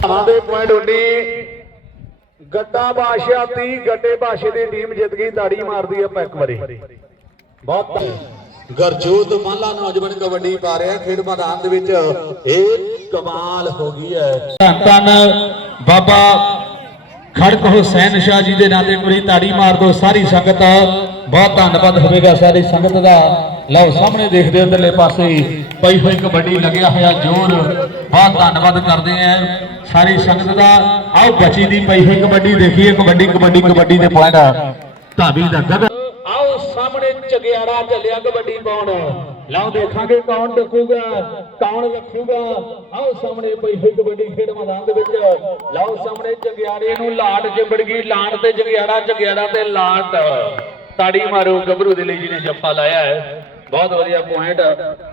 ਦੇ ਪੁਆਇੰਟ 19 ਗੱਡਾ ਬਾਸ਼ਾ 30 ਗੱਡੇ ਬਾਸ਼ੇ ਦੀ ਟੀਮ ਜਿੱਤ ਗਈ ਤਾੜੀ ਮਾਰਦੀ ਹੈ ਇੱਕ ਵਾਰੀ। ਬਹੁਤ ਗਰਜੋਤ ਮਾਲਾ ਨੌਜਵਾਨ ਕਬੱਡੀ ਪਾ ਰਿਹਾ ਖੇਡ ਮੈਦਾਨ ਦੇ ਵਿੱਚ ਇਹ ਕਮਾਲ ਹੋ ਗਈ ਹੈ। ਧੰਨ ਧੰਨ ਬਾਬਾ ਖੜਕ ਹੁਸੈਨ ਸ਼ਾਹ ਜੀ ਦੇ ਨਾਂ ਤੇ ਕੁੜੀ ਤਾੜੀ ਮਾਰ ਦੋ ਸਾਰੀ ਸੰਗਤ। ਬਹੁਤ ਧੰਨਵਾਦ ਹੋਵੇਗਾ ਸਾਰੀ ਸੰਗਤ ਦਾ। ਲਓ, ਸਾਹਮਣੇ ਦੇਖਦੇ ਹੋ ਇਧਰਲੇ ਪਾਸੇ ਪਈ ਹੋਈ ਕਬੱਡੀ ਲੱਗਿਆ ਹੋਇਆ ਜੋਰ। ਬਹੁਤ ਧੰਨਵਾਦ ਕਰਦੇ ਆ ਸਾਰੀ ਸੰਗਤ ਦਾ। ਆਓ, ਬੱਚੀ ਦੀ ਪਈ ਹੋਈ ਕਬੱਡੀ ਦੇਖੀਏ। ਕਬੱਡੀ ਕਬੱਡੀ ਕਬੱਡੀ ਦੇ ਪੁਆਇੰਟ। ਧਾਬੀ ਦਾ ਗਗਨ। ਆਓ, ਸਾਹਮਣੇ ਚਗਿਆੜਾ ਚੱਲਿਆ ਕਬੱਡੀ ਪਾਉਣ। ਲਓ, ਦੇਖਾਂਗੇ ਕੌਣ ਡੱਕੂਗਾ, ਕੌਣ ਰੱਖੂਗਾ। ਆਓ, ਸਾਹਮਣੇ ਪਈ ਹੋਈ ਕਬੱਡੀ ਖੇਡ ਮੈਦਾਨ ਦੇ ਵਿੱਚ। ਲਓ, ਸਾਹਮਣੇ ਚਗਿਆੜੇ ਨੂੰ ਲਾਟ ਚਿੰਬੜ ਗਈ। ਲਾਟ ਤੇ ਚਗਿਆੜਾ ਚਗਿਆੜਾ ਤੇ ਲਾਟ। ਤਾੜੀ ਮਾਰੋ, ਗੱਭਰੂ ਦੇ ਲਈ ਜਿਹਨੇ ਜੱਫਾ ਲਾਇਆ ਹੈ। ਬਹੁਤ ਵਧੀਆ ਪੁਆਇੰਟ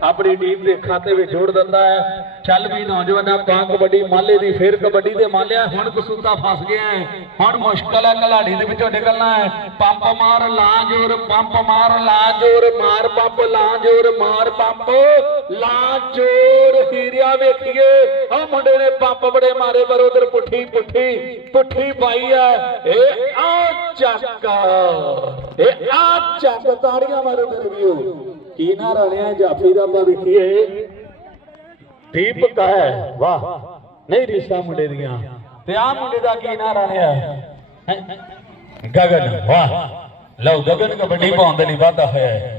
ਆਪਣੀ ਟੀਮ ਦੇ ਖਾਤੇ ਵਿੱਚ ਜੋੜ ਦਿੰਦਾ ਹੈ। ਚੱਲ ਵੀ ਨੌਜਵਾਨਾਂ ਪਾ ਕਬੱਡੀ, ਮਾਲੇ ਦੀ ਫੇਰ ਕਬੱਡੀ ਦੇ ਮਾਲਿਆ ਹੁਣ ਕਸੂਤਾ ਫਸ ਗਿਆ ਹੈ। ਹੁਣ ਮੁਸ਼ਕਲ ਹੈ ਕਲਾੜੀ ਦੇ ਵਿੱਚੋਂ ਨਿਕਲਣਾ ਹੈ। ਪੰਪ ਮਾਰ ਲਾ ਜੋਰ ਪੰਪ ਮਾਰ ਲਾ ਜੋਰ ਮਾਰ ਪੰਪ ਲਾ ਜੋਰ ਮਾਰ ਪੰਪ ਲਾ ਜੋਰ ਹੀਰਿਆ ਵੇਖੀਏ। ਆ ਮੁੰਡੇ ਨੇ ਪੰਪ ਬੜੇ ਮਾਰੇ, ਪਰ ਉਧਰ ਪੁੱਠੀ ਪੁੱਠੀ ਪੁੱਠੀ ਪਾਈ ਹੈ ਇਹ ਆ ਚੱਕ ਇਹ ਆ ਚੱਕ, ਤਾੜੀਆਂ ਮਾਰੋ ਮੇਰੇ ਵੀਓ ਕੀ ਨਾ ਰਲਿਆ ਜਾਫੀ ਦਾ ਆਪਾਂ ਵੇਖੀਏ। ਦੀਪਕ ਹੈ, ਵਾਹ। ਨਹੀਂ ਰਿਸ਼ਤਾ ਮੁੰਡੇ ਦੀਆਂ। ਤੇ ਆ ਮੁੰਡੇ ਦਾ ਕੀ ਨਾਂ ਰਲਿਆ ਗਗਨ, ਵਾਹ। ਲਓ, ਗਗਨ ਕਬੱਡੀ ਪਾਉਣ ਦੇ ਲਈ ਵਾਧਾ ਹੋਇਆ ਹੈ।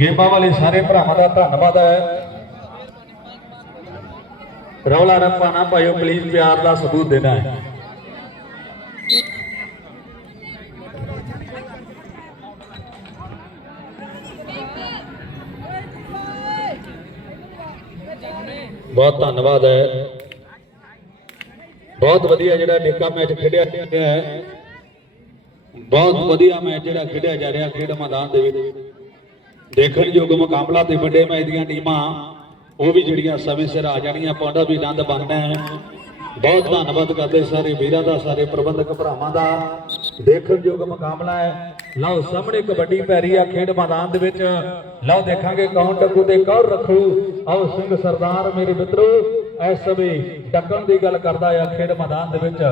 ਗੇਮਾਂ ਵਾਲੇ ਸਾਰੇ ਭਰਾਵਾਂ ਦਾ ਧੰਨਵਾਦ ਹੈ। ਰੌਲਾ ਰੱਪਾ ਨਾ ਪਾਇਓ ਪਲੀਜ਼ ਪਿਆਰ ਦਾ ਸਬੂਤ ਦੇਣਾ ਹੈ। ਬਹੁਤ ਧੰਨਵਾਦ ਹੈ। ਬਹੁਤ ਵਧੀਆ ਜਿਹੜਾ ਨਿੱਕਾ ਮੈਚ ਖੇਡਿਆ ਜਾ ਰਿਹਾ ਹੈ। ਬਹੁਤ ਵਧੀਆ ਮੈਚ ਜਿਹੜਾ ਖੇਡਿਆ ਜਾ ਰਿਹਾ ਖੇਡ ਮੈਦਾਨ ਦੇ ਵਿੱਚ। ਦੇਖਣਯੋਗ ਮੁਕਾਬਲਾ ਤੇ ਵੱਡੇ ਮੈਚ ਦੀਆਂ ਟੀਮਾਂ, ਉਹ ਵੀ ਜਿਹੜੀਆਂ ਸਮੇਂ ਸਿਰ ਆ ਜਾਣੀਆਂ ਪਾਉਂਦਾ ਵੀ ਆਨੰਦ ਬਣਨਾ ਹੈ। ਬਹੁਤ ਧੰਨਵਾਦ ਕਰਦੇ ਸਾਰੇ ਵੀਰਾਂ ਦਾ, ਸਾਰੇ ਪ੍ਰਬੰਧਕ ਭਰਾਵਾਂ ਦਾ। ਦੇਖਣਯੋਗ ਮੁਕਾਬਲਾ ਹੈ। ਲਓ ਸਾਹਮਣੇ ਕਬੱਡੀ ਪੈ ਰਹੀ ਆ ਖੇਡ ਮੈਦਾਨ ਦੇ ਵਿੱਚ। ਲਓ ਦੇਖਾਂਗੇ ਕੌਣ ਟੱਕੂ ਤੇ ਕੌਣ ਰੱਖੂ। ਆਓ ਸਿੰਘ ਸਰਦਾਰ ਮੇਰੇ ਮਿੱਤਰੋ, ਇਸ ਸਮੇਂ ਡੱਕਣ ਦੀ ਗੱਲ ਕਰਦਾ ਆ ਖੇਡ ਮੈਦਾਨ ਦੇ ਵਿੱਚ।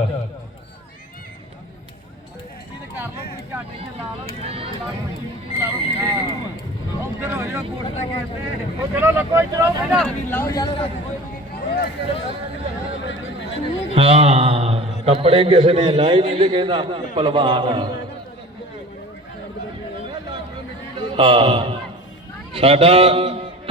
ਹਾਂ, ਕੱਪੜੇ ਕਿਸੇ ਨੇ ਲਾਏ ਨਹੀਂ ਤੇ ਕਹਿੰਦਾ ਪਹਿਲਵਾਨ ਹਾਂ। ਸਾਡਾ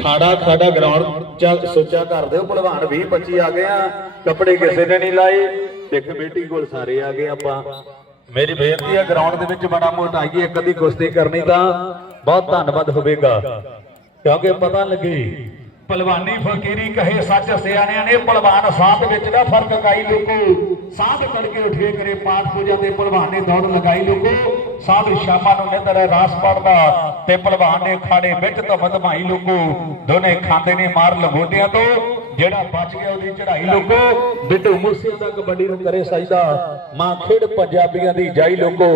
ਖਾੜਾ ਖਾੜਾ ਗਰਾਊਂਡ ਚ ਸੋਚਿਆ ਕਰਦੇ ਹੋ ਭਲਵਾਨ 20 25 ਆ ਗਏ ਆ, ਕੱਪੜੇ ਕਿਸੇ ਨੇ ਨਹੀਂ ਲਾਏ ਤੇ ਕਮੇਟੀ ਕੋਲ ਸਾਰੇ ਆ ਗਏ ਆਪਾਂ। ਮੇਰੀ ਬੇਨਤੀ ਹੈ ਗਰਾਊਂਡ ਦੇ ਵਿੱਚ ਬੜਾ ਮੋਟਾ ਆਈਏ ਇੱਕ ਅੱਧੀ ਕੁਸ਼ਤੀ ਕਰਨੀ ਤਾਂ ਬਹੁਤ ਧੰਨਵਾਦ ਹੋਵੇਗਾ। ਕਿਉਂਕਿ ਪਤਾ ਲੱਗੇ ਪਹਿਲਵਾਨੀ ਫਕੀਰੀ ਕਹੇ ਸੱਚ, ਸਿਆਣਿਆਂ ਨੇ ਪਹਿਲਵਾਨ ਸਾਧ ਵਿੱਚ ਨਾ ਫ਼ਰਕ ਕਾਈ ਲੋਕੋ। ਸਾਧ ਤੜਕੇ ਉੱਠੇ ਕਰੇ ਪਾਠ ਪੂਜਾ ਤੇ ਪਹਿਲਵਾਨ ਨੇ ਦੌੜ ਲਗਾਈ ਲੋਕੋ। ਸਾਧ ਸ਼ਾਮਾਂ ਨੂੰ ਨਿਤਰ ਰਾਸ ਪੜਦਾ ਤੇ ਪਹਿਲਵਾਨ ਨੇ ਖਾੜੇ ਵਿੱਚ ਧਮਤ ਮਾਈ ਲੋਕੋ। ਦੋਨੇ ਖਾਂਦੇ ਨੇ ਮਾਰ ਲੰਗੋਟਿਆਂ ਤੋਂ। ਜਿਹੜਾ ਬਚ ਗਿਆ ਉਹਦੀ ਚੜ੍ਹਾਈ ਲੋਕੋ। ਬਿੱਟੂ ਮੂਸੇ ਦਾ ਕਬੱਡੀ ਨੂੰ ਕਰੇ ਸਜਦਾ ਮਾਂ ਖੇਡ ਪੰਜਾਬੀਆਂ ਦੀ ਜਾਈ ਲੋਕੋ।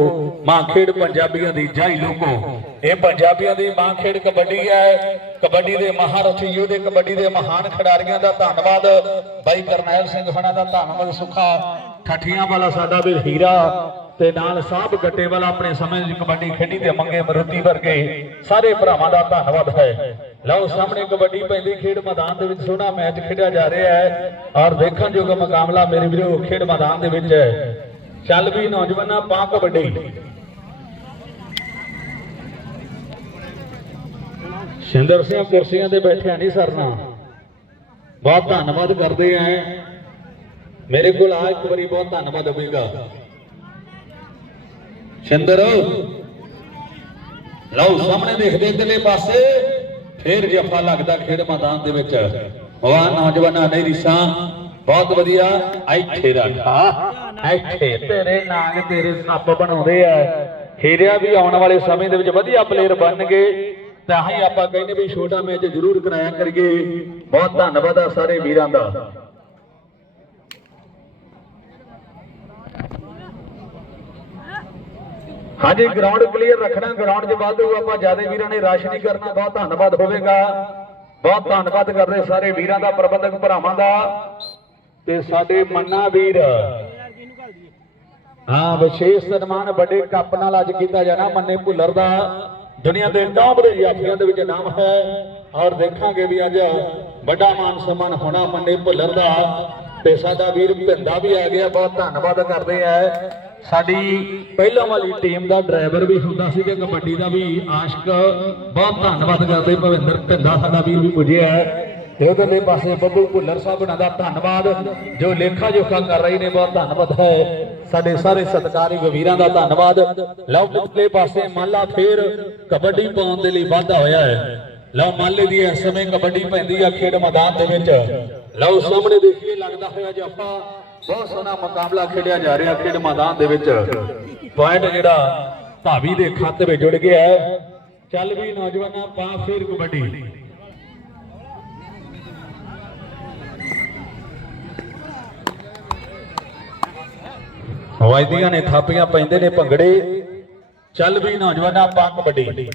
ਮਾਂ ਖੇਡ ਪੰਜਾਬੀਆਂ ਦੀ ਜਾਈ ਲੋਕੋ। ਇਹ ਪੰਜਾਬੀਆਂ ਦੀ ਮਾਂ ਖੇਡ ਕਬੱਡੀ ਹੈ। ਕਬੱਡੀ ਦੇ ਮਹਾਰਥੀ ਯੋਧੇ ਕਬੱਡੀ ਦੇ ਮਹਾਨ ਖਿਡਾਰੀਆਂ ਦਾ ਧੰਨਵਾਦ। ਬਾਈ ਕਰਨੈਲ ਸਿੰਘ ਹੋਣਾ ਦਾ ਧੰਨਵਾਦ ਸੁਖਾ। ਠੱਠੀਆਂ ਵਾਲਾ ਸਾਡਾ ਵੀ ਹੀਰਾ ਤੇ ਨਾਲ ਸਾਹਿਬ ਗੱਟੇ ਵਾਲਾ ਆਪਣੇ ਸਮੇਂ ਦੀ ਕਬੱਡੀ ਖੇਡੀ ਤੇ ਮੰਗੇ ਮਰੂਤੀ ਵਰਗੇ ਸਾਰੇ ਭਰਾਵਾਂ ਦਾ ਧੰਨਵਾਦ ਹੈ। ਲਓ ਸਾਹਮਣੇ ਕਬੱਡੀ ਪੈਂਦੀ, ਖੇਡ ਮੈਦਾਨ ਦੇ ਵਿੱਚ ਸੋਹਣਾ ਮੈਚ ਖੇਡਿਆ ਜਾ ਰਿਹਾ ਹੈ ਔਰ ਦੇਖਣਯੋਗ ਮੁਕਾਬਲਾ ਮੇਰੇ ਵੀਰੋ, ਖੇਡ ਮੈਦਾਨ ਦੇ ਵਿੱਚ ਹੈ। ਚੱਲ ਵੀ ਨੌਜਵਾਨਾਂ, ਪਾ ਕਬੱਡੀ। ਸਿੰਦਰ ਸਿੰਘ ਕੁਰਸੀਆਂ ਤੇ ਬੈਠਿਆ ਨਹੀਂ ਸਰਨਾ। ਬਹੁਤ ਧੰਨਵਾਦ ਕਰਦੇ ਆਂ। ਮੇਰੇ ਕੋਲ ਆ ਇੱਕ ਵਾਰੀ ਬਹੁਤ ਧੰਨਵਾਦ ਹੋਵੇਗਾ। ਸਿੰਦਰ। ਲਓ, ਸਾਹਮਣੇ ਦੇਖਦੇ ਇਧਰਲੇ ਪਾਸੇ। ਫੇਰ ਜਫਾ ਲੱਗਦਾ ਖੇਡ ਮੈਦਾਨ ਦੇ ਵਿੱਚ। ਵਾਹ, ਨੌਜਵਾਨਾਂ ਨਹੀਂ ਰਿਸਾਂ। ਬਹੁਤ ਵਧੀਆ। ਇੱਥੇ ਰੱਖਾ। ਇੱਥੇ ਤੇਰੇ ਨਾਗ ਤੇਰੇ ਸੱਪ ਬਣਾਉਂਦੇ ਆ। ਹੀਰਿਆ ਵੀ ਆਉਣ ਵਾਲੇ ਸਮੇਂ ਦੇ ਵਿੱਚ ਵਧੀਆ ਪਲੇਅਰ ਬਣਨਗੇ ਤਾਂ ਹੀ ਆਪਾਂ ਕਹਿੰਦੇ ਵੀ ਛੋਟਾ ਮੈਚ ਜ਼ਰੂਰ ਕਰਾਇਆ ਕਰੀਏ। ਬਹੁਤ ਧੰਨਵਾਦ ਆ ਸਾਰੇ ਵੀਰਾਂ ਦਾ। ਹਾਂਜੀ ਗਰਾਊਂਡ ਕਲੀਅਰ ਰੱਖਣਾ ਗਰਾਊਂਡ 'ਚ ਵਾਧੂ ਆਪਾਂ ਜ਼ਿਆਦਾ ਵੀਰਾਂ ਨੇ ਰਸ਼ ਨਹੀਂ ਕਰਨਾ, ਬਹੁਤ ਧੰਨਵਾਦ ਹੋਵੇਗਾ। ਬਹੁਤ ਧੰਨਵਾਦ ਕਰਦੇ ਸਾਰੇ ਵੀਰਾਂ ਦਾ, ਪ੍ਰਬੰਧਕ ਭਰਾਵਾਂ ਦਾ ਤੇ ਸਾਡੇ ਮੰਨਾ ਵੀਰ। ਹਾਂ, ਵਿਸ਼ੇਸ਼ ਸਨਮਾਨ ਵੱਡੇ ਕੱਪ ਨਾਲ ਅੱਜ ਕੀਤਾ ਜਾਣਾ, ਮੰਨੇ ਭੁੱਲਰ ਦਾ। ਦੁਨੀਆ ਦੇ ਟੌਪ ਦੇ ਯਾਤਰੀਆਂ ਦੇ ਵਿੱਚ ਨਾਮ ਹੈ। ਔਰ ਦੇਖਾਂਗੇ ਵੀ ਅੱਜ ਵੱਡਾ ਮਾਨ ਸਨਮਾਨ ਹੋਣਾ ਮੰਨੇ ਭੁੱਲਰ ਦਾ। ਤੇ ਸਾਡਾ ਵੀਰ ਭਿੰਦਾ ਵੀ ਆ ਗਿਆ, ਬਹੁਤ ਧੰਨਵਾਦ ਕਰਦੇ ਆ। ਸਾਡੀ ਪਹਿਲਾਂ ਵਾਲੀ ਟੀਮ ਦਾ ਡਰਾਈਵਰ ਵੀ ਹੁੰਦਾ ਸੀ ਤੇ ਕਬੱਡੀ ਦਾ ਵੀ ਆਸ਼ਕ। ਬਹੁਤ ਧੰਨਵਾਦ ਕਰਦੇ ਭਵਿੰਦਰ ਭਿੰਦਾ ਸਾਡਾ ਵੀਰ ਵੀ ਪੁੱਜਿਆ ਹੈ। ਤੇ ਉਧਰਲੇ ਪਾਸੇ ਬੱਬੂ ਭੁੱਲਰ ਸਾਹਿਬ ਉਹਨਾਂ ਦਾ ਧੰਨਵਾਦ, ਜੋ ਲੇਖਾ ਜੋਖਾ ਕਰ ਰਹੇ ਨੇ, ਬਹੁਤ ਧੰਨਵਾਦ ਹੈ। ਸਾਡੇ ਸਾਰੇ ਸਤਿਕਾਰਯੋਗ ਵੀਰਾਂ ਦਾ ਧੰਨਵਾਦ। ਲਓ ਪਿਛਲੇ ਪਾਸੇ ਮਾਲਾ ਫੇਰ ਕਬੱਡੀ ਪਾਉਣ ਦੇ ਲਈ ਵਾਧਾ ਹੋਇਆ ਹੈ। ਲਓ, ਮਾਲੇ ਦੀ ਇਸ ਸਮੇਂ ਕਬੱਡੀ ਪੈਂਦੀ ਆ ਖੇਡ ਮੈਦਾਨ ਦੇ ਵਿੱਚ। ਲਓ, ਸਾਹਮਣੇ ਦੇਖੀਏ, ਲੱਗਦਾ ਹੋਇਆ ਜੱਫਾ ਬਹੁਤ ਸੋਹਣਾ ਮੁਕਾਬਲਾ ਖੇਡਿਆ ਜਾ ਰਿਹਾ ਖੇਡ ਮੈਦਾਨ ਦੇ ਵਿੱਚ। ਪੁਆਇੰਟ ਜਿਹੜਾ ਧਾਵੀ ਦੇ ਖਾਤੇ ਵਿੱਚ ਜੁੜ ਗਿਆ ਹੈ। ਚੱਲ ਵੀ ਨੌਜਵਾਨਾਂ ਪਾ ਫੇਰ ਕਬੱਡੀ ਵਜਦੀਆਂ ਨੇ ਥਾਪੀਆਂ ਪੈਂਦੇ ਨੇ ਭੰਗੜੇ। ਚੱਲ ਵੀ ਨੌਜਵਾਨਾਂ ਪਾ ਕਬੱਡੀ।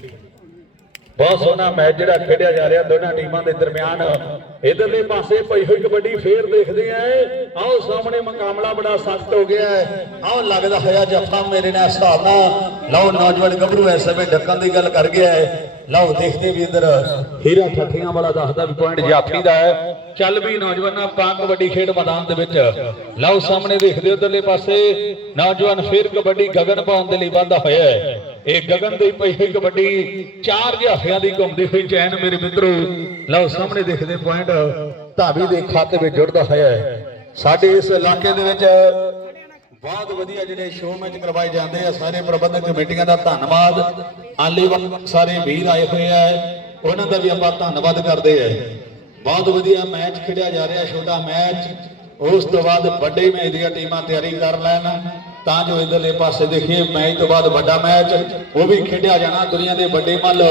ਬਹੁਤ ਸੋਹਣਾ ਮੈਚ ਜਿਹੜਾ ਖੇਡਿਆ ਜਾ ਰਿਹਾ ਦੋਨਾਂ ਟੀਮਾਂ ਦੇ ਦਰਮਿਆਨ। ਇਧਰਲੇ ਪਾਸੇ ਪਈ ਹੋਈ ਕਬੱਡੀ ਫੇਰ ਦੇਖਦੇ ਆ। ਆਓ ਸਾਹਮਣੇ ਮੁਕਾਬਲਾ ਬੜਾ ਸਖਤ ਹੋ ਗਿਆ ਹੈ। ਆਓ, ਲੱਗਦਾ ਹੋਇਆ ਜੱਫਾ ਮੇਰੇ ਨਾਲ ਹਿਸਾਬ ਨਾਲ। ਲਓ, ਨੌਜਵਾਨ ਗੱਭਰੂ ਇਸ ਸਮੇਂ ਡੱਕਣ ਦੀ ਗੱਲ ਕਰ ਗਿਆ ਹੈ। ਲਓ, ਦੇਖਦੇ ਵੀ ਇਧਰ ਹੀਰਾ ਠੱਠੀਆਂ ਵਾਲਾ ਦੱਸਦਾ ਵੀ ਪੁਆਇੰਟ ਜਾਫੀ ਦਾ ਹੈ। ਚੱਲ ਵੀ ਨੌਜਵਾਨਾਂ ਪਾ ਕਬੱਡੀ ਖੇਡ ਮੈਦਾਨ ਦੇ ਵਿੱਚ। ਲਓ, ਸਾਹਮਣੇ ਦੇਖਦੇ ਉਧਰਲੇ ਪਾਸੇ। ਨੌਜਵਾਨ ਫੇਰ ਕਬੱਡੀ ਗਗਨ ਪਾਉਣ ਦੇ ਲਈ ਵਾਧਾ ਹੋਇਆ ਹੈ। ਇਹ ਗਗਨ ਦੀ ਪਈ ਹੋਈ ਕਬੱਡੀ, ਚਾਰ ਜਾਫਿਆਂ ਦੀ ਘੁੰਮਦੀ ਹੋਈ ਚੈਨ ਮੇਰੇ ਮਿੱਤਰੋ। ਲਓ, ਸਾਹਮਣੇ ਦੇਖਦੇ ਪੁਆਇੰਟ ਧਾਵੀ ਦੇ ਖਾਤੇ ਵਿੱਚ ਜੁੜਦਾ ਹੋਇਆ ਹੈ। ਸਾਡੇ ਇਸ ਇਲਾਕੇ ਦੇ ਵਿੱਚ ਬਹੁਤ ਵਧੀਆ ਜਿਹੜੇ ਸ਼ੋਅ ਮੈਚ ਕਰਵਾਏ ਜਾਂਦੇ ਆ। ਸਾਰੇ ਪ੍ਰਬੰਧਕ ਕਮੇਟੀਆਂ ਦਾ ਧੰਨਵਾਦ। ਆਲੀਵਾਲ ਸਾਰੇ ਵੀਰ ਆਏ ਹੋਏ ਆ। ਉਹਨਾਂ ਦਾ ਵੀ ਆਪਾਂ ਧੰਨਵਾਦ ਕਰਦੇ ਆ। ਬਹੁਤ ਵਧੀਆ ਮੈਚ ਖੇਡਿਆ ਜਾ ਰਿਹਾ, ਛੋਟਾ ਮੈਚ ਉਸ ਤੋਂ ਬਾਅਦ ਵੱਡੇ ਮੈਚ ਦੀਆਂ ਟੀਮਾਂ ਤਿਆਰੀ ਕਰ ਲੈਣ। ਤਾਂ ਜੋ ਇਧਰਲੇ ਪਾਸੇ ਦੇਖੀਏ, ਮੈਚ ਤੋਂ ਬਾਅਦ ਵੱਡਾ ਮੈਚ, ਉਹ ਵੀ ਖੇਡਿਆ ਜਾਣਾ ਦੁਨੀਆ ਦੇ ਵੱਡੇ ਮੱਲ।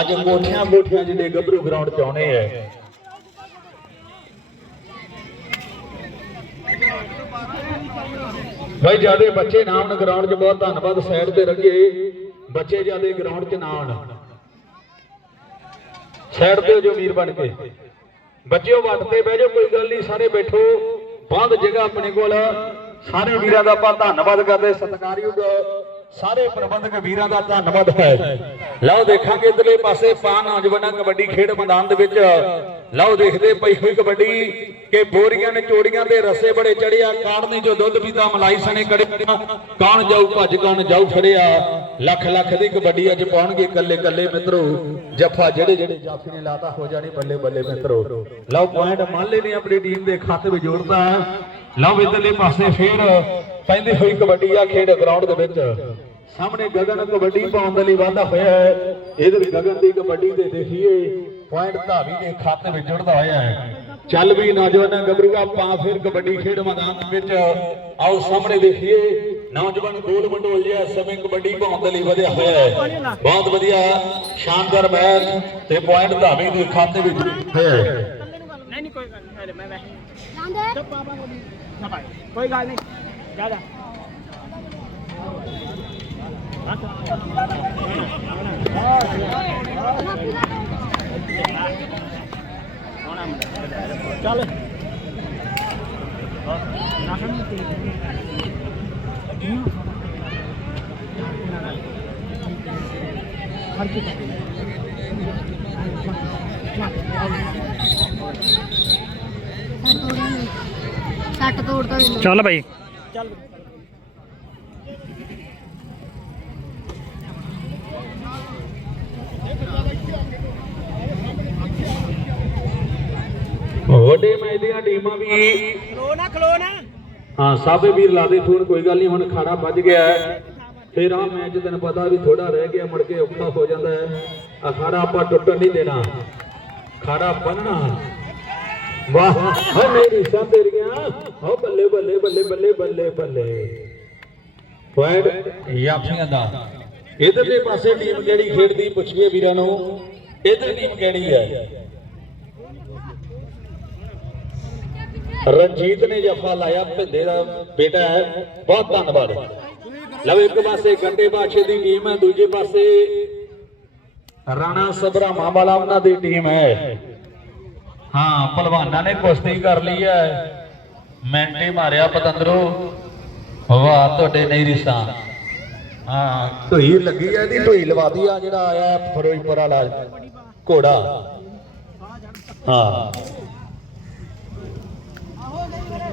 ਅੱਜ ਕੋਠਿਆਂ ਕੋਠਿਆਂ ਜਿਹੜੇ ਗੱਭਰੂ ਗਰਾਊਂਡ 'ਚ ਆਉਣੇ ਆ ਭਾਈ ਜਿਆਦੇ ਬੱਚੇ ਨਾ ਆਉਣ ਗਰਾਊਂਡ 'ਚ ਬਹੁਤ ਧੰਨਵਾਦ, ਸਾਈਡ ਤੇ ਰੱਖੇ ਬੱਚੇ ਜਿਆਦੇ ਗਰਾਊਂਡ 'ਚ ਨਾ। ਆਉਣ ਸਾਈਡ ਤੇ ਹੋ ਜੋ ਵੀਰ ਬਣ ਕੇ। ਬੱਚਿਓ ਵੱਟ ਤੇ ਬਹਿ ਜਾਓ, ਕੋਈ ਗੱਲ ਨਹੀਂ ਸਾਰੇ ਬੈਠੋ। ਬੰਦ ਜਗ੍ਹਾ ਆਪਣੇ ਕੋਲ। ਸਾਰੇ ਵੀਰਾਂ ਦਾ ਆਪਾਂ ਧੰਨਵਾਦ ਕਰਦੇ ਸਤਿਕਾਰਯੋਗ ਸਾਰੇ ਪ੍ਰਬੰਧਕ ਵੀਰਾਂ ਦਾ ਧੰਨਵਾਦ ਹੈ। ਲਓ, ਦੇਖਾਂਗੇ ਇਧਰਲੇ ਪਾਸੇ ਪਾ ਨੌਜਵਾਨਾਂ ਕਬੱਡੀ ਖੇਡ ਮੈਦਾਨ ਦੇ ਵਿੱਚ। ਲਓ, ਦੇਖਦੇ ਪਈ ਹੋਈ ਕਬੱਡੀ ਕਿ ਬੋਰੀਆਂ ਨੇ ਚੋੜੀਆਂ ਦੇ ਰਸੇ ਬੜੇ ਚੜਿਆ ਕਾੜਨੀ ਜੋ ਦੁੱਧ ਪੀਤਾ, ਮਲਾਈ ਸਣੇ ਕੜੇ ਕੌਣ ਜਾਊ, ਭੱਜ ਕੌਣ ਜਾਊ ਫੜਿਆ ਲੱਖ ਲੱਖ ਦੀ ਕਬੱਡੀ ਅੱਜ ਪਾਉਣਗੇ ਇਕੱਲੇ ਇਕੱਲੇ ਮਿੱਤਰੋ। ਜੱਫਾ ਜਿਹੜੇ ਜਿਹੜੇ ਜਾਫੀ ਨੇ ਲਾਤਾ, ਹੋ ਜਾਣੇ ਬੱਲੇ ਬੱਲੇ ਮਿੱਤਰੋ। ਲਓ ਪੁਆਇੰਟ ਮੰਨ ਨੇ ਆਪਣੀ ਟੀਮ ਦੇ ਖਾਤੇ ਵਿੱਚ ਜੋੜਦਾ ਲਓ ਇਧਰਲੇ ਪਾਸੇ ਫੇਰ ਪੈਂਦੀ ਹੋਈ ਕਬੱਡੀ ਆ ਖੇਡ ਗਰਾਊਂਡ ਦੇ ਵਿੱਚ। ਸਾਹਮਣੇ ਗਗਨ ਕਬੱਡੀ ਪਾਉਣ ਦੇ ਲਈ ਵਾਧਾ ਹੋਇਆ ਹੈ। ਇਧਰ ਗਗਨ ਦੀ ਕਬੱਡੀ ਦੇ ਦੇਖੀਏ ਪੁਆਇੰਟ ਧਾਵੀ ਦੇ ਖਾਤੇ ਵਿੱਚ ਜੁੜਦਾ ਹੋਇਆ ਹੈ। ਚੱਲ ਵੀ ਨੌਜਵਾਨਾਂ ਗੱਭਰੂਆ ਪਾ ਫਿਰ ਕਬੱਡੀ ਖੇਡ ਮੈਦਾਨ ਦੇ ਵਿੱਚ। ਆਓ ਸਾਹਮਣੇ ਦੇਖੀਏ ਨੌਜਵਾਨ ਗੋਲ ਮੰਡੋਲ ਜਿਹਾ ਸਮੇਂ ਕਬੱਡੀ ਪਾਉਣ ਦੇ ਲਈ ਵਧਿਆ ਹੋਇਆ ਹੈ। ਬਹੁਤ ਵਧੀਆ ਸ਼ਾਨਦਾਰ ਮੈਚ ਤੇ ਪੁਆਇੰਟ ਧਾਵੀ ਦੇ ਖਾਤੇ ਵਿੱਚ ਹੋਇਆ ਹੈ। ਨਹੀਂ ਨਹੀਂ ਕੋਈ ਗੱਲ ਨਹੀਂ ਮੈਂ ਵੈਸੇ ਚੁੱਪ ਪਾਪਾ ਨੂੰ ਨਾ ਭਾਈ ਕੋਈ ਗੱਲ ਨਹੀਂ ਜਾ ਜਾ ਚੱਲ ਚੱਲ ਭਾਈ ਚੱਲ ਵੱਡੇ ਮੈਚ ਦੀਆਂ ਟੀਮਾਂ ਵੀ ਖਲੋ ਨਾ ਖਲੋ ਨਾ। ਹਾਂ ਸਾਬੇ ਵੀਰ ਲਾ ਦੇ ਥੋੜ ਕੋਈ ਗੱਲ ਨਹੀਂ ਹੁਣ ਖਾੜਾ ਵੱਜ ਗਿਆ ਹੈ। ਫਿਰ ਆ ਮੈਚ ਤੈਨੂੰ ਪਤਾ ਵੀ ਥੋੜਾ ਰਹਿ ਗਿਆ ਮੁੜ ਕੇ ਔਖਾ ਹੋ ਜਾਂਦਾ ਹੈ। ਆ ਖਾੜਾ ਆਪਾਂ ਟੁੱਟਣ ਨਹੀਂ ਦੇਣਾ। ਖਾੜਾ ਬੰਨਣਾ ਵਾਹ ਹੋ ਮੇਰੀ ਸਾਂ ਹੋ ਬੱਲੇ ਬੱਲੇ ਬੱਲੇ ਬੱਲੇ ਬੱਲੇ ਬੱਲੇ। ਪੁਆਇੰਟ ਯਾਫੀਆਂ ਦਾ। ਇਧਰਲੇ ਪਾਸੇ ਟੀਮ ਕਿਹੜੀ ਖੇਡਦੀ? ਪੁੱਛੀਏ ਵੀਰਾਂ ਨੂੰ। ਇਧਰ ਟੀਮ ਕਿਹੜੀ ਹੈ? ਰਣਜੀਤ ਨੇ ਜਫਾ ਲਾਇਆ, ਭਿੰਦੇ ਦਾ ਬੇਟਾ ਹੈ। ਬਹੁਤ ਧੰਨਵਾਦ। ਲਓ ਇੱਕ ਪਾਸੇ ਗੰਡੇ ਬਾਛੇ ਦੀ ਟੀਮ ਹੈ, ਦੂਜੇ ਪਾਸੇ ਰਾਣਾ ਸਬਰਾ ਮਾਵਾਲਾ ਉਹਨਾਂ ਦੀ ਟੀਮ ਹੈ। ਹਾਂ ਪਹਿਲਵਾਨਾਂ ਨੇ ਕੁਸ਼ਤੀ ਕਰ ਲਈ ਹੈ ਮੈਂਟੇ ਮਾਰਿਆ ਪਤੰਦਰੋ। ਵਾਹ, ਤੁਹਾਡੇ ਨਹੀਂ ਰਿਸਾ ਹਾਂ। ਢੋਈ ਲੱਗੀ ਆ ਇਹਦੀ ਢੋਈ ਲਵਾਦੀ ਆ ਜਿਹੜਾ ਆਇਆ ਫਿਰੋਜ਼ਪੁਰ ਵਾਲਾ ਘੋੜਾ। ਹਾਂ।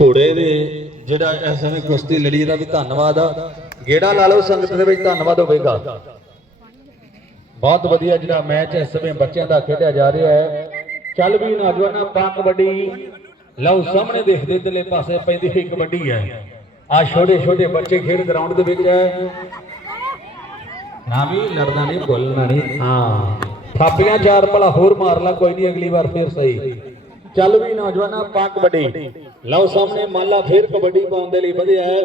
ਘੋੜੇ ਦੇ ਜਿਹੜਾ ਇਸ ਸਮੇਂ ਕੁਸ਼ਤੀ ਲੜੀ ਦਾ ਵੀ ਧੰਨਵਾਦ ਆ। ਗੇੜਾ ਲਾ ਲਓ, ਸੰਗਤ ਦੇ ਵਿੱਚ ਧੰਨਵਾਦ ਹੋਵੇਗਾ। ਬਹੁਤ ਵਧੀਆ ਜਿਹੜਾ ਮੈਚ ਇਸ ਸਮੇਂ ਬੱਚਿਆਂ ਦਾ ਖੇਡਿਆ ਜਾ ਰਿਹਾ ਹੈ ਚੱਲ ਵੀ ਨੌਜਵਾਨਾਂ, ਪਾ ਕਬੱਡੀ। ਲਓ, ਸਾਹਮਣੇ ਦੇਖਦੇ ਤੇਲੇ ਪਾਸੇ ਪੈਂਦੀ ਹੋਈ ਕਬੱਡੀ ਹੈ। ਆ ਛੋਟੇ ਛੋਟੇ ਬੱਚੇ ਖੇਡ ਗਰਾਊਂਡ ਦੇ ਵਿੱਚ ਹੈ। ਨਾ ਵੀ ਲੜਨਾ ਨਹੀਂ, ਬੋਲਣਾ ਨਹੀਂ। ਹਾਂ। ਥਾਪੀਆਂ ਚਾਰ ਭਲਾ ਹੋਰ ਮਾਰ ਲਾ, ਕੋਈ ਨਹੀਂ, ਅਗਲੀ ਵਾਰ ਫੇਰ ਸਹੀ। ਚੱਲ ਵੀ ਨੌਜਵਾਨਾਂ ਪਾ ਕਬੱਡੀ ਲਓ ਸਾਹਮਣੇ ਮਾਲਾ ਫੇਰ ਕਬੱਡੀ ਪਾਉਣ ਦੇ ਲਈ ਵਧਿਆ ਹੈ।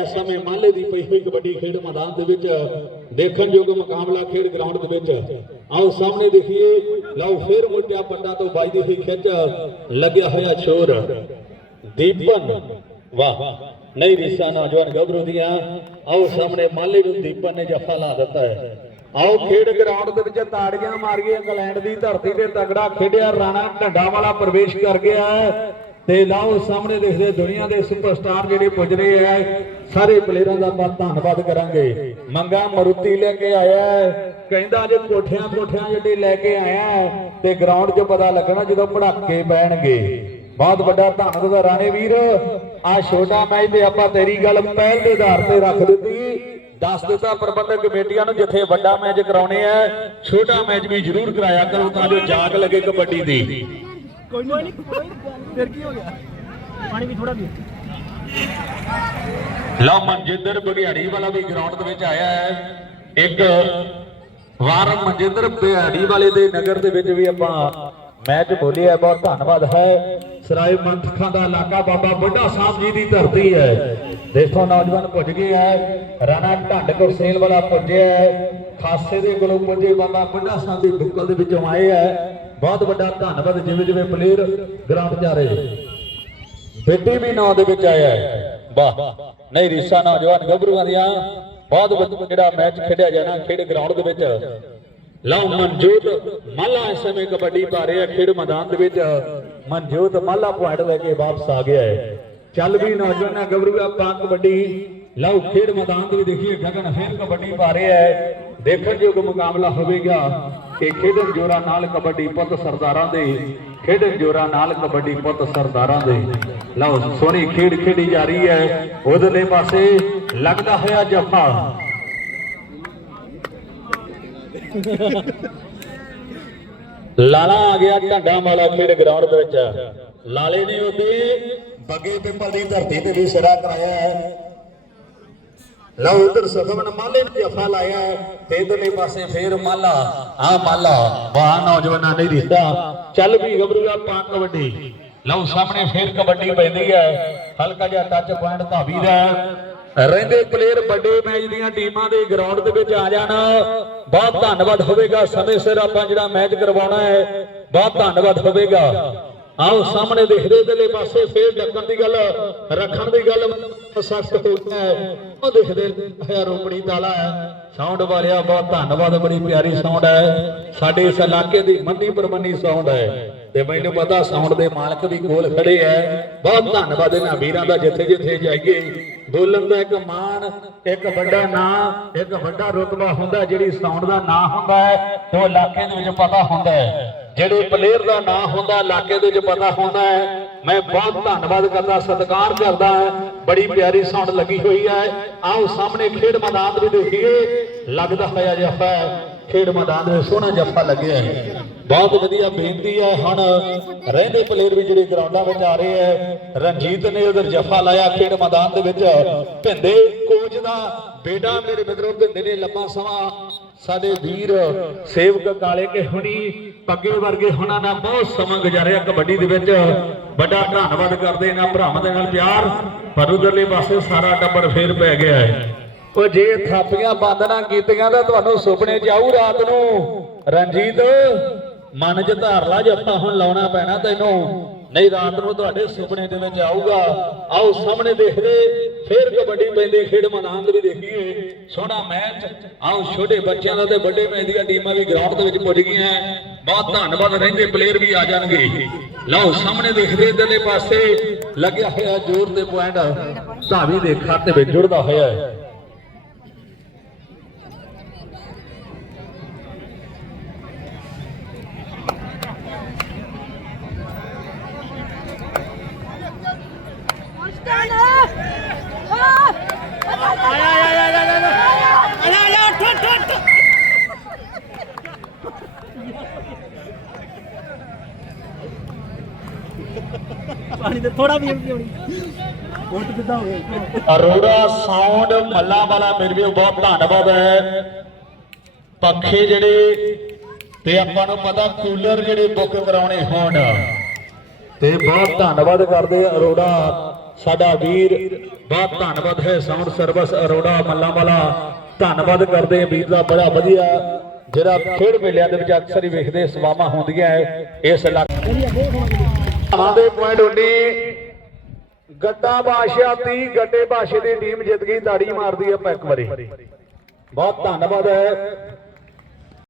ਇਸ ਸਮੇਂ ਮਾਲੇ ਦੀ ਪਈ ਹੋਈ ਕਬੱਡੀ ਖੇਡ ਮੈਦਾਨ ਦੇ ਵਿੱਚ ਦੇਖਣਯੋਗ ਮੁਕਾਬਲਾ ਖੇਡ ਗਰਾਊਂਡ ਦੇ ਵਿੱਚ। ਆਓ ਸਾਹਮਣੇ ਦੇਖੀਏ। ਲਓ ਫੇਰ ਮੋਟਿਆ ਪੰਡਾ ਤੋਂ ਵੱਜਦੀ ਹੋਈ ਖਿੱਚ, ਲੱਗਿਆ ਹੋਇਆ ਸ਼ੋਰ ਦੀਪਨ, ਵਾਹ, ਨਹੀਂ ਰਿਸਾ ਨੌਜਵਾਨ ਗੱਭਰੂ ਦੀਆਂ। ਆਓ ਸਾਹਮਣੇ ਮਾਲੇ ਨੂੰ ਦੀਪਨ ਨੇ ਜਫਾ ਲਾ ਦਿੱਤਾ ਹੈ। ਆਓ ਖੇਡ ਗਰਾਊਂਡ ਦੇ ਵਿੱਚ ਤਾੜੀਆਂ ਮਾਰੀਏ ਇੰਗਲੈਂਡ ਦੀ ਧਰਤੀ ਤੇ ਤਗੜਾ ਖੇਡਿਆ, ਰਾਣਾ ਢੰਡਾ ਵਾਲਾ ਪ੍ਰਵੇਸ਼ ਕਰ ਗਿਆ ਹੈ। ਤੇ ਲਾਓ ਸਾਹਮਣੇ ਦੇਖਦੇ ਦੁਨੀਆ ਦੇ ਸੁਪਰਸਟਾਰ ਜਿਹੜੇ ਪੁੱਜ ਰਹੇ ਹੈ ਸਾਰੇ ਪਲੇਅਰਾਂ ਦਾ ਆਪਾਂ ਧੰਨਵਾਦ ਕਰਾਂਗੇ। ਮੰਗਾ ਮਰੂਤੀ ਲੈ ਕੇ ਆਇਆ ਕਹਿੰਦਾ ਜੇ ਕੋਠਿਆਂ ਕੋਠਿਆਂ ਜਿਹੜੇ ਲੈ ਕੇ ਆਇਆ ਤੇ ਗਰਾਊਂਡ 'ਚ ਪਤਾ ਲੱਗਣਾ ਜਦੋਂ ਪੜਾਕੇ ਪੈਣਗੇ। ਬਹੁਤ ਵੱਡਾ ਧੰਨਵਾਦ ਰਾਣੇ ਵੀਰ। ਆ ਛੋਟਾ ਮੈਚ ਤੇ ਆਪਾਂ ਤੇਰੀ ਗੱਲ ਪਹਿਲ ਦੇ ਆਧਾਰ ਤੇ ਰੱਖ ਦਿੱਤੀ। ਦੱਸ ਦਿੱਤਾ ਪ੍ਰਬੰਧਕ ਕਮੇਟੀਆਂ ਨੂੰ ਜਿੱਥੇ ਵੱਡਾ ਮੈਚ ਕਰਾਉਣੇ ਆ ਛੋਟਾ ਮੈਚ ਵੀ ਜ਼ਰੂਰ ਕਰਾਇਆ ਕਰੋ ਤਾਂ ਜੋ ਜਾਗ ਲੱਗੇ ਕਬੱਡੀ ਦੀ। ਲਓ ਮਨਜਿੰਦਰ ਬਗਿਆੜੀ ਵਾਲਾ ਵੀ ਗਰਾਊਂਡ ਦੇ ਵਿੱਚ ਆਇਆ ਹੈ। ਇੱਕ ਵਾਰ ਮਨਜਿੰਦਰ ਬਗਿਆੜੀ ਵਾਲੇ ਦੇ ਨਗਰ ਦੇ ਵਿੱਚ ਵੀ ਆਪਾਂ ਮੈਚ ਬੋਲਿਆ, ਬਹੁਤ ਧੰਨਵਾਦ ਹੈ। ਸਰਾਏ ਮੰਥਖਾਂ ਦਾ ਇਲਾਕਾ ਬਾਬਾ ਬੁੱਢਾ ਸਾਹਿਬ ਜੀ ਦੀ ਧਰਤੀ ਹੈ। ਦੇਖੋ, ਨੌਜਵਾਨ ਪੁੱਜ ਗਏ ਹੈ। ਰਾਣਾ ਢੰਡ ਗੁਰਸੇਲ ਵਾਲਾ ਪੁੱਜਿਆ ਹੈ। ਖਾਸੇ ਦੇ ਕੋਲੋਂ ਪੁੱਜੇ ਬਾਬਾ ਬੁੱਢਾ ਸਾਹਿਬ ਦੀ ਬੁੱਕਲ ਦੇ ਵਿੱਚੋਂ ਆਏ ਹੈ। ਬਹੁਤ ਵੱਡਾ ਧੰਨਵਾਦ, ਜਿਵੇਂ ਜਿਵੇਂ ਪਲੇਅਰ ਗਰਾਊਂਡ 'ਚ ਆ ਰਹੇ। ਬੇਟੀ ਵੀ ਨਾਂ ਦੇ ਵਿੱਚ ਆਇਆ ਹੈ। ਵਾਹ, ਨਹੀਂ, ਰੀਸਾ ਨੌਜਵਾਨ ਗੱਭਰੂਆਂ ਦੀਆਂ। ਬਹੁਤ ਵਧੀਆ ਜਿਹੜਾ ਮੈਚ ਖੇਡਿਆ ਜਾਣਾ, ਖੇਡ ਗਰਾਊਂਡ ਦੇ ਵਿੱਚ। ਲਓ ਮਨਜੋਤ, ਮਾਲਾ ਇਸ ਸਮੇਂ ਕਬੱਡੀ ਪਾ ਰਿਹਾ, ਖੇਡ ਮੈਦਾਨ ਦੇ ਵਿੱਚ। ਮਨਜੋਤ, ਮਾਲਾ ਪੁਆਇੰਟ ਲੈ ਕੇ ਵਾਪਸ ਆ ਗਿਆ ਹੈ। ਚੱਲ ਵੀ ਨੌਜਵਾਨਾਂ ਗੱਭਰੂਆ ਪਾ ਕਬੱਡੀ। ਲਓ ਖੇਡ ਮੈਦਾਨ ਦੇ ਵਿੱਚ ਦੇਖੀਏ, ਗਗਨ ਫੇਰ ਕਬੱਡੀ ਪਾ ਰਿਹਾ ਹੈ। ਦੇਖਣਯੋਗ ਮੁਕਾਬਲਾ ਹੋਵੇਗਾ ਕਿ ਖੇਡਣ ਜੋਰਾਂ ਨਾਲ ਕਬੱਡੀ ਪੁੱਤ ਸਰਦਾਰਾਂ ਦੇ, ਖੇਡਣ ਜੋਰਾਂ ਨਾਲ ਕਬੱਡੀ ਪੁੱਤ ਸਰਦਾਰਾਂ ਦੇ। ਲਓ ਸੋਹਣੀ ਖੇਡ ਖੇਡੀ ਜਾ ਰਹੀ ਹੈ। ਉਧਰਲੇ ਪਾਸੇ ਲੱਗਦਾ ਹੋਇਆ ਜੱਫਾ। ਲਾਲਾ ਆ ਗਿਆ ਢੰਡਾ ਵਾਲਾ ਖੇਡ ਗਰਾਊਂਡ ਦੇ ਵਿੱਚ। ਲਾਲੇ ਨੇ ਉਹਦੇ ਬੱਗੇ ਪਿੰਪਲ ਦੀ ਧਰਤੀ ਤੇ ਵੀ ਸਿਰਾ ਕਰਾਇਆ ਹੈ। ਲਓ ਉਧਰ ਸੁਖਮਨ ਮਾਲੇ ਨੇ ਜਫਾ ਲਾਇਆ ਹੈ, ਤੇ ਇਧਰਲੇ ਪਾਸੇ ਫੇਰ ਮਾਲਾ। ਆ ਮਾਲਾ ਵਾਹ ਨੌਜਵਾਨਾਂ ਨੇ ਦਿੱਤਾ। ਚੱਲ ਵੀ ਗੱਭਰੂਆ ਪਾ ਕਬੱਡੀ। ਲਓ ਸਾਹਮਣੇ ਫੇਰ ਕਬੱਡੀ ਪੈਂਦੀ ਹੈ। ਹਲਕਾ ਜਿਹਾ ਟੱਚ ਪੁਆਇੰਟ ਧਾਵੀ ਦਾ। ਰਹਿੰਦੇ ਪਲੇਅਰ ਵੱਡੇ ਮੈਚ ਦੀਆਂ ਟੀਮਾਂ ਦੇ ਗਰਾਊਂਡ ਦੇ ਵਿੱਚ ਆ ਜਾਣ। ਬਹੁਤ ਧੰਨਵਾਦ ਹੋਵੇਗਾ। ਸਮੇਂ ਸਿਰ ਆਪਾਂ ਜਿਹੜਾ ਮੈਚ ਕਰਵਾਉਣਾ ਹੈ, ਬਹੁਤ ਧੰਨਵਾਦ ਹੋਵੇਗਾ। ਆਓ, ਸਾਹਮਣੇ ਦੇਖਦੇ ਇਧਰਲੇ ਪਾਸੇ ਫੇਰ ਡੱਕਣ ਦੀ ਗੱਲ, ਰੱਖਣ ਦੀ ਗੱਲ ਸਖਤ ਹੋ ਗਿਆ ਉਹ ਦੇਖਦੇ ਹੋਇਆ ਰੋਪੜੀ ਤਾਲਾ ਸਾਊਂਡ ਵਾਲਿਆ, ਬਹੁਤ ਧੰਨਵਾਦ। ਬੜੀ ਪਿਆਰੀ ਸਾਊਂਡ ਹੈ। ਸਾਡੇ ਇਸ ਇਲਾਕੇ ਦੀ ਮੰਨੀ ਪਰਮੰਨੀ ਸਾਊਂਡ ਹੈ। ਤੇ ਮੈਨੂੰ ਪਤਾ ਸਾਊਂਡ ਦੇ ਮਾਲਕ ਵੀ ਕੋਲ ਖੜੇ ਹੈ ਬਹੁਤ ਧੰਨਵਾਦ ਇਹਨਾਂ ਵੀਰਾਂ ਦਾ ਜਿੱਥੇ ਜਿੱਥੇ ਜਾਈਏ। ਬੋਲਣ ਦਾ ਇੱਕ ਮਾਣ ਇੱਕ ਵੱਡਾ ਨਾਂ, ਇੱਕ ਵੱਡਾ ਰੁਤਬਾ ਹੁੰਦਾ ਜਿਹੜੀ ਸਾਊਂਡ ਦਾ ਨਾਂ ਹੁੰਦਾ ਹੈ ਉਹ ਇਲਾਕੇ ਦੇ ਵਿੱਚ ਪਤਾ ਹੁੰਦਾ ਹੈ ਜਿਹੜੇ ਪਲੇਅਰ ਦਾ ਨਾਂ ਹੁੰਦਾ, ਇਲਾਕੇ ਦੇ ਵਿੱਚ ਪਤਾ ਹੁੰਦਾ ਹੈ ਮੈਂ ਬਹੁਤ ਧੰਨਵਾਦ ਕਰਦਾ, ਸਤਿਕਾਰ ਕਰਦਾ ਬੜੀ ਪਿਆਰੀ ਸਾਊਂਡ ਲੱਗੀ ਹੋਈ ਹੈ ਆਓ ਸਾਹਮਣੇ ਖੇਡ ਮੈਦਾਨ ਵੀ ਦੇਖੀਏ। ਲੱਗਦਾ ਹੋਇਆ ਜਿਹਾ ਹੈ। ਖੇਡ ਮੈਦਾਨ ਦੇ ਸੋਹਣਾ ਜੱਫਾ ਲੱਗਿਆ ਹੈ। ਬਹੁਤ ਵਧੀਆ ਬੇਨਤੀ ਹੈ। ਹੁਣ ਰਹਿੰਦੇ ਪਲੇਅਰ ਵੀ ਜਿਹੜੇ ਗਰਾਊਂਡਾਂ ਵਿੱਚ ਆ ਰਹੇ ਹੈ, ਰਣਜੀਤ ਨੇ ਉਧਰ ਜੱਫਾ ਲਾਇਆ ਖੇਡ ਮੈਦਾਨ ਦੇ ਵਿੱਚ। ਭਿੰਦੇ ਕੋਚ ਦਾ ਬੇਟਾ ਮੇਰੇ ਮਿੱਤਰੋ, ਭਿੰਦੇ ਨੇ ਲੰਮਾ ਸਮਾਂ ਸਾਡੇ ਵੀਰ ਸੇਵਕ ਕਾਲੇ ਕੇ ਹੁਣੀ ਪੱਗੇ ਵਰਗੇ ਹੁਣਾਂ ਨਾਲ ਬਹੁਤ ਸਮਾਂ ਗੁਜ਼ਾਰਿਆ ਕਬੱਡੀ ਦੇ ਵਿੱਚ। ਵੱਡਾ ਧੰਨਵਾਦ ਕਰਦੇ ਇਹਨਾਂ ਭਰਾਵਾਂ ਦੇ ਨਾਲ ਪਿਆਰ, ਪਰ ਉਧਰਲੇ ਪਾਸੇ ਸਾਰਾ ਟੱਬਰ ਫੇਰ ਪੈ ਗਿਆ ਹੈ। ਉਹ ਜੇ ਥਾਪੀਆਂ ਬੰਦ ਨਾ ਕੀਤੀਆਂ ਤਾਂ ਤੁਹਾਨੂੰ ਸੁਪਨੇ 'ਚ ਆਊ ਰਾਤ ਨੂੰ। ਰਣਜੀਤ, ਮਨ 'ਚ ਧਾਰ ਲਾ ਜੱਫਾ ਹੁਣ ਲਾਉਣਾ ਪੈਣਾ ਤੈਨੂੰ। ਨਹੀਂ ਰਾਤ ਨੂੰ ਤੁਹਾਡੇ ਸੁਪਨੇ ਦੇ ਵਿੱਚ ਆਊਗਾ। ਆਓ ਸਾਹਮਣੇ ਦੇਖਦੇ, ਫੇਰ ਕਬੱਡੀ ਪੈਂਦੀ, ਖੇਡ ਮੈਦਾਨ ਦੇ ਵੀ ਦੇਖੀਏ। ਸੋਹਣਾ ਮੈਚ। ਆਓ ਛੋਟੇ ਬੱਚਿਆਂ ਦਾ ਤੇ ਵੱਡੇ ਮੈਚ ਦੀਆਂ ਟੀਮਾਂ ਵੀ ਗਰਾਊਂਡ ਦੇ ਵਿੱਚ ਪੁੱਜ ਗਈਆਂ। ਬਹੁਤ ਧੰਨਵਾਦ, ਰਹਿੰਦੇ ਪਲੇਅਰ ਵੀ ਆ ਜਾਣਗੇ। ਲਓ ਸਾਹਮਣੇ ਦੇਖਦੇ ਇਧਰਲੇ ਪਾਸੇ। ਲੱਗਿਆ ਹੋਇਆ ਜ਼ੋਰ ਦੇ ਪੁਆਇੰਟ ਧਾਵੀ ਦੇ ਖਾਤੇ ਵਿੱਚ ਜੁੜਦਾ ਹੋਇਆ ਹੈ ਪਾਣੀ ਤੇ ਥੋੜਾ ਵੀ ਉੱਠ ਕਿੱਦਾਂ ਹੋ ਗਿਆ। ਅਰੋੜਾ ਸਾਊਂਡ ਮੱਲਾ ਵਾਲਾ ਮੇਰੇ ਵੀ ਬਹੁਤ ਧੰਨਵਾਦ ਹੈ। ਪੱਖੇ ਜਿਹੜੇ ਤੇ ਆਪਾਂ ਨੂੰ ਪਤਾ ਕੂਲਰ ਜਿਹੜੇ ਬੁੱਕ ਕਰਾਉਣੇ ਹੋਣ। ਤੇ ਬਹੁਤ ਧੰਨਵਾਦ ਕਰਦੇ ਆ ਅਰੋੜਾ। ਸਾਡਾ ਵੀਰ ਬਹੁਤ ਧੰਨਵਾਦ ਹੈ ਸਾਊਂਡ ਸਰਵਿਸ ਅਰੋੜਾ ਮੱਲਾ ਵਾਲਾ। ਧੰਨਵਾਦ ਕਰਦੇ ਆ ਵੀਰ ਦਾ ਬੜਾ ਵਧੀਆ। ਜਿਹੜਾ ਖੇਡ ਮੇਲਿਆਂ ਦੇ ਵਿੱਚ ਅਕਸਰ ਹੀ ਵੇਖਦੇ ਸਵਾਮਾਂ ਹੁੰਦੀਆਂ ਹੈ ਇਸ ਇਲਾਕੇ ਧਾਵਾਂ ਦੇ ਪੁਆਇੰਟ 19 ਗੱਡਾ ਬਾਸ਼ਾ 30 ਗੱਡੇ ਬਾਸ਼ੇ ਦੀ ਟੀਮ ਜਿੱਤ ਗਈ ਤਾੜੀ ਮਾਰਦੀ ਹੈ ਆਪਾਂ ਇੱਕ ਵਾਰੀ। ਬਹੁਤ ਧੰਨਵਾਦ ਹੈ।